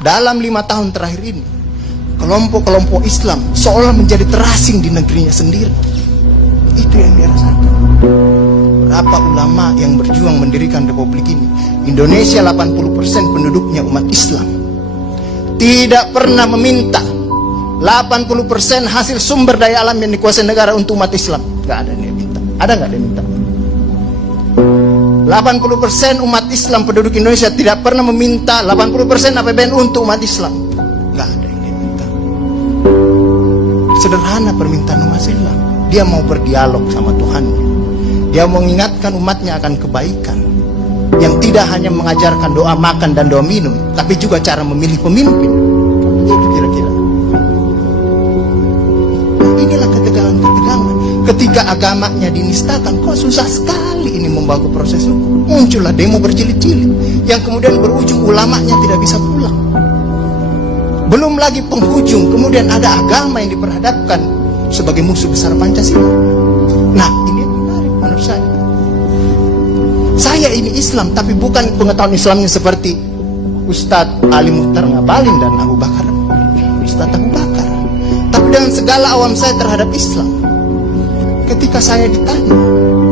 dalam 5 tahun terakhir ini, kelompok-kelompok Islam seolah menjadi terasing di negerinya sendiri. Itu yang dia rasakan. Berapa ulama yang berjuang mendirikan republik ini? Indonesia 80% penduduknya umat Islam. Tidak pernah meminta 80% hasil sumber daya alam yang dikuasai negara untuk umat Islam. Gak ada yang dia minta. Ada gak dia minta? 80% umat Islam penduduk Indonesia tidak pernah meminta 80% APBN untuk umat Islam. Gak ada yang dia minta. Sederhana permintaan umat Islam. Dia mau berdialog sama Tuhannya. Dia mengingatkan umatnya akan kebaikan, yang tidak hanya mengajarkan doa makan dan doa minum, tapi juga cara memilih pemimpin. Itu kira-kira. Nah, inilah ketegangan-ketegangan. Ketika agamanya dinistakan, kok susah sekali ini membawa ke proses hukum. Muncullah demo berjilid-jilid, yang kemudian berujung ulamanya tidak bisa pulang. Belum lagi penghujung, kemudian ada agama yang diperhadapkan sebagai musuh besar Pancasila. Nah, ini menarik menurut saya. Saya ini Islam, tapi bukan pengetahuan Islamnya seperti Ustadz Ali Muhtar Ngabalin dan Abu Bakar, Ustadz Abu Bakar. Tapi dengan segala awam saya terhadap Islam, ketika saya ditanya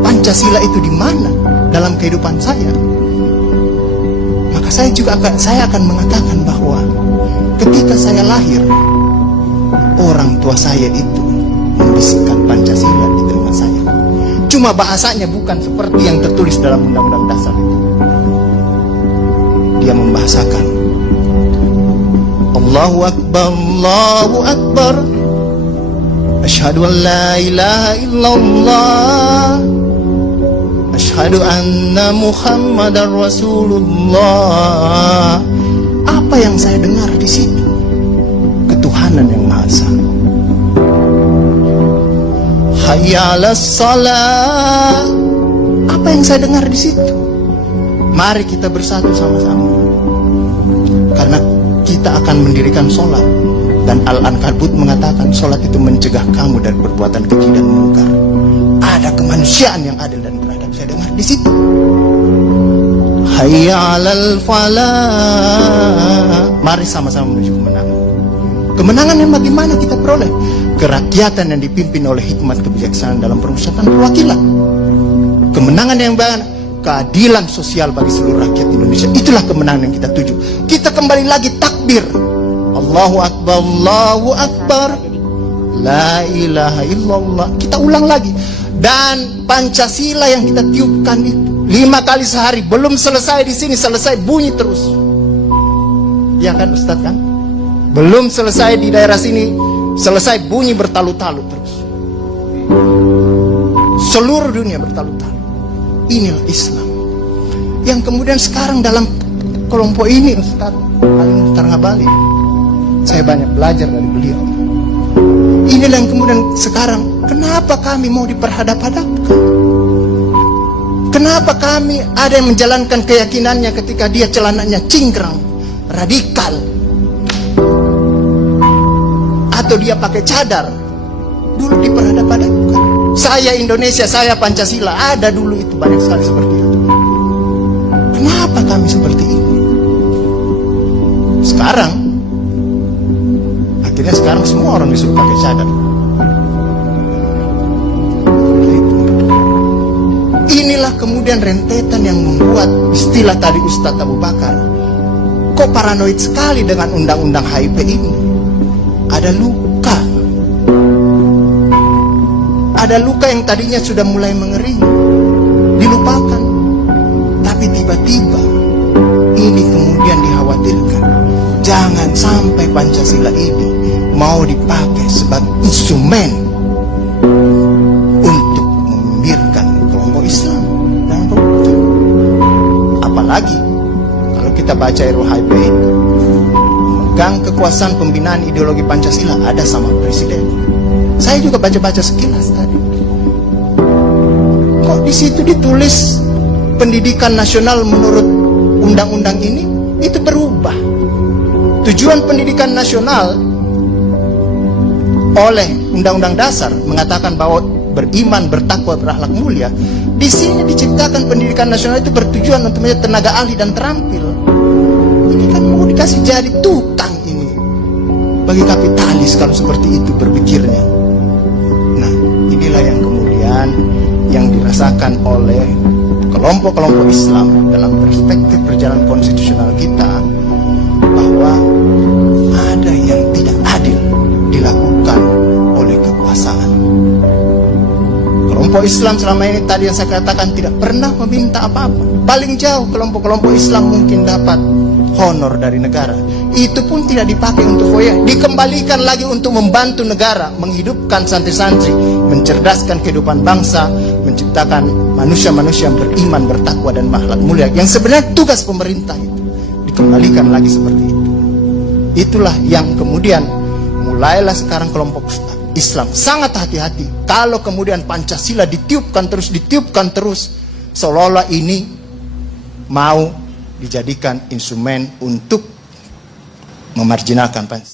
Pancasila itu di mana dalam kehidupan saya, maka saya akan mengatakan bahwa ketika saya lahir, orang tua saya itu membisikkan Pancasila di telinga saya. Cuma bahasanya bukan seperti yang tertulis dalam Undang-Undang Dasar itu. Dia membahasakan Allahu Akbar, Allahu Akbar, asyhadu an la ilaha illallah, asyhadu anna Muhammadar Rasulullah. Apa yang saya dengar di situ? Ketuhanan yang Maha Esa. Hayya 'alas shalah. Apa yang saya dengar di situ? Mari kita bersatu sama-sama, karena kita akan mendirikan sholat. Dan Al-Ankabut mengatakan sholat itu mencegah kamu dari perbuatan keji dan mungkar. Ada kemanusiaan yang adil dan beradab. Saya dengar di situ. Hayya 'alal falah. Mari sama-sama menuju kemenangan. Kemenangan yang bagaimana kita peroleh? Kerakyatan yang dipimpin oleh hikmat kebijaksanaan dalam permusyawaratan perwakilan. Kemenangan yang bagaimana? Keadilan sosial bagi seluruh rakyat Indonesia. Itulah kemenangan yang kita tuju. Kita kembali lagi takbir, Allahu Akbar, Allahu Akbar, la ilaha illallah. Kita ulang lagi. Dan Pancasila yang kita tiupkan itu 5 kali sehari, belum selesai di sini, selesai bunyi terus. Ya kan Ustadz kan? Belum selesai di daerah sini, selesai bunyi bertalu-talu terus. Seluruh dunia bertalu-talu. Inilah Islam. Yang kemudian sekarang dalam kelompok ini Ustadz Ali Muhtar Ngabalin, saya banyak belajar dari beliau. Inilah yang kemudian sekarang, kenapa kami mau diperhadap-hadapkan? Kenapa kami ada yang menjalankan keyakinannya ketika dia celananya cingkrang, radikal, atau dia pakai cadar, dulu diperhadap-hadapkan. Saya Indonesia, saya Pancasila, ada dulu itu banyak sekali seperti itu. Kenapa kami seperti ini? Sekarang akhirnya semua orang disuruh pakai cadar. Inilah kemudian rentetan yang membuat istilah tadi Ustadz Abu Bakar, kok paranoid sekali dengan undang-undang HIP ini. Ada luka. Ada luka yang tadinya sudah mulai mengering, dilupakan. Tapi tiba-tiba ini kemudian dikhawatirkan, jangan sampai Pancasila ini mau dipakai sebagai instrumen untuk membiarkan kelompok Islam dan kelompok. Apalagi kalau kita baca RUHP itu, megang kekuasaan pembinaan ideologi Pancasila ada sama presiden. Saya juga baca-baca sekilas tadi. Kok di situ ditulis pendidikan nasional menurut undang-undang ini itu berubah. Tujuan pendidikan nasional oleh Undang-Undang Dasar mengatakan bahwa beriman, bertakwa, berakhlak mulia. Di sini diciptakan pendidikan nasional itu bertujuan untuk menjadi tenaga ahli dan terampil. Ini kan mudah. mau dikasih jadi tukang ini bagi kapitalis kalau seperti itu berpikirnya. Nah, inilah yang kemudian yang dirasakan oleh kelompok-kelompok Islam dalam perspektif perjalanan konstitusional kita, bahwa ada yang tidak adil dilakukan oleh kekuasaan. Kelompok Islam selama ini tadi yang saya katakan tidak pernah meminta apa-apa. Paling jauh kelompok-kelompok Islam mungkin dapat honor dari negara. Itu pun tidak dipakai untuk foya, dikembalikan lagi untuk membantu negara, menghidupkan santri-santri, mencerdaskan kehidupan bangsa, menciptakan manusia-manusia yang beriman, bertakwa dan berakhlak mulia. Yang sebenarnya tugas pemerintah itu dikembalikan lagi seperti itu. Itulah yang kemudian mulailah sekarang kelompok Islam sangat hati-hati kalau kemudian Pancasila ditiupkan terus, seolah-olah ini mau dijadikan instrumen untuk memarjinalkan Pancasila.